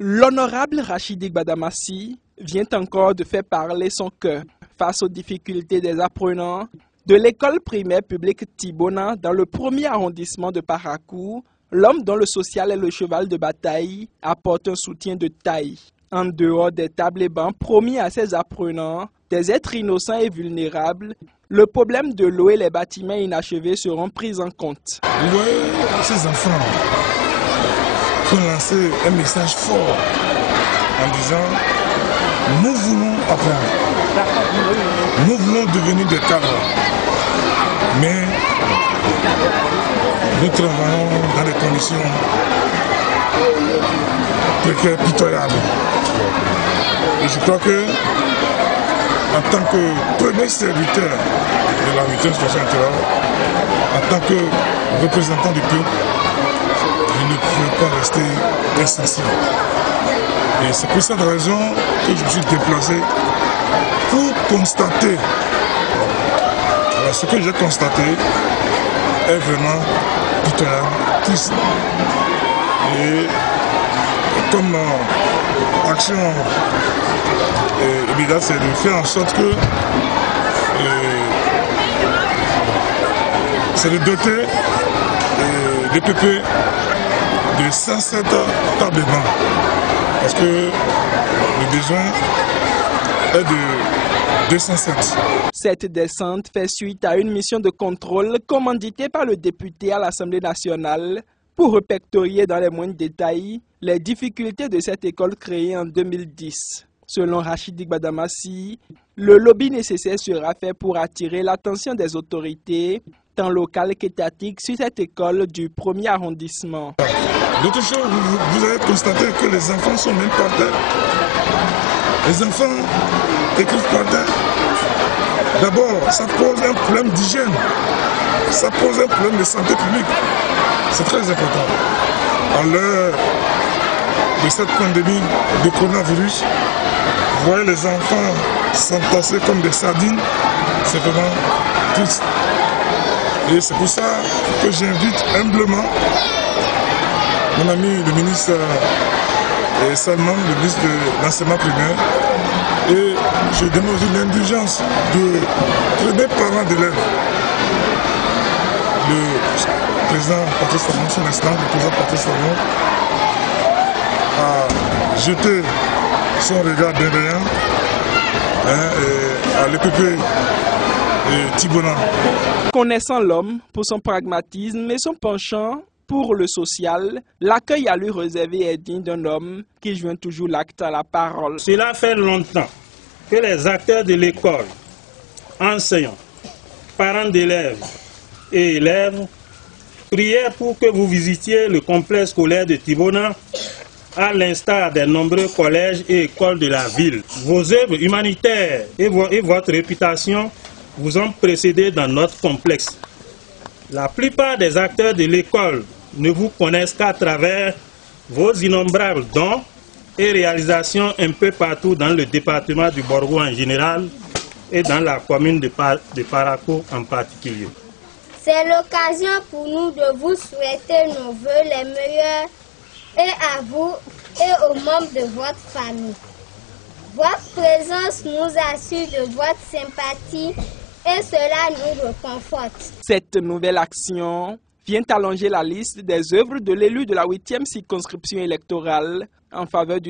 L'honorable Rachidi Gbadamassi vient encore de faire parler son cœur face aux difficultés des apprenants de l'école primaire publique Tibona dans le 1er arrondissement de Parakou. L'homme dont le social est le cheval de bataille apporte un soutien de taille. En dehors des tables et bancs promis à ses apprenants, des êtres innocents et vulnérables, le problème de l'eau et les bâtiments inachevés seront pris en compte. Vous voyez, ces enfants ont lancé un message fort en disant « Nous voulons apprendre, nous voulons devenir des cadres, mais nous travaillons dans des conditions précaires, pitoyables. » Et je crois que, en tant que premier serviteur de la mutuelle social intérieure, en tant que représentant du peuple, je ne pouvais pas rester insensible. Et c'est pour cette raison que je me suis déplacé pour constater. Alors, ce que j'ai constaté est vraiment pitoyable, triste. Et comme action évidente, c'est de faire en sorte que c'est de doter l'EPP de 107 tables de banc. Parce que le besoin est de 207. Cette descente fait suite à une mission de contrôle commanditée par le député à l'Assemblée nationale pour répertorier dans les moindres détails les difficultés de cette école créée en 2010. Selon Rachidi Gbadamassi, le lobby nécessaire sera fait pour attirer l'attention des autorités, tant locales qu'étatiques, sur cette école du 1er arrondissement. D'autre chose, vous avez constaté que les enfants sont même par terre. Les enfants écrivent par terre. D'abord, ça pose un problème d'hygiène. Ça pose un problème de santé publique. C'est très important. À l'heure de cette pandémie de coronavirus, vous voyez les enfants s'entasser comme des sardines. C'est vraiment triste. Et c'est pour ça que j'invite humblement mon ami le ministre Salman, le ministre de l'enseignement primaire, et je demande aussi l'indulgence de tous les parents d'élèves. Le président Patrice Talon, son excellence, le président Patrice Talon, a jeté son regard bienveillant à l'EPP et Tibona. Connaissant l'homme pour son pragmatisme et son penchant pour le social, l'accueil à lui réservé est digne d'un homme qui joint toujours l'acte à la parole. Cela fait longtemps que les acteurs de l'école, enseignants, parents d'élèves et élèves, priaient pour que vous visitiez le complexe scolaire de Tibona, à l'instar des nombreux collèges et écoles de la ville. Vos œuvres humanitaires et votre réputation vous ont précédé dans notre complexe. La plupart des acteurs de l'école ne vous connaissent qu'à travers vos innombrables dons et réalisations un peu partout dans le département du Borgo en général et dans la commune de Parakou en particulier. C'est l'occasion pour nous de vous souhaiter nos vœux les meilleurs et à vous et aux membres de votre famille. Votre présence nous assure de votre sympathie et cela nous réconforte. Cette nouvelle action vient allonger la liste des œuvres de l'élu de la 8e circonscription électorale en faveur du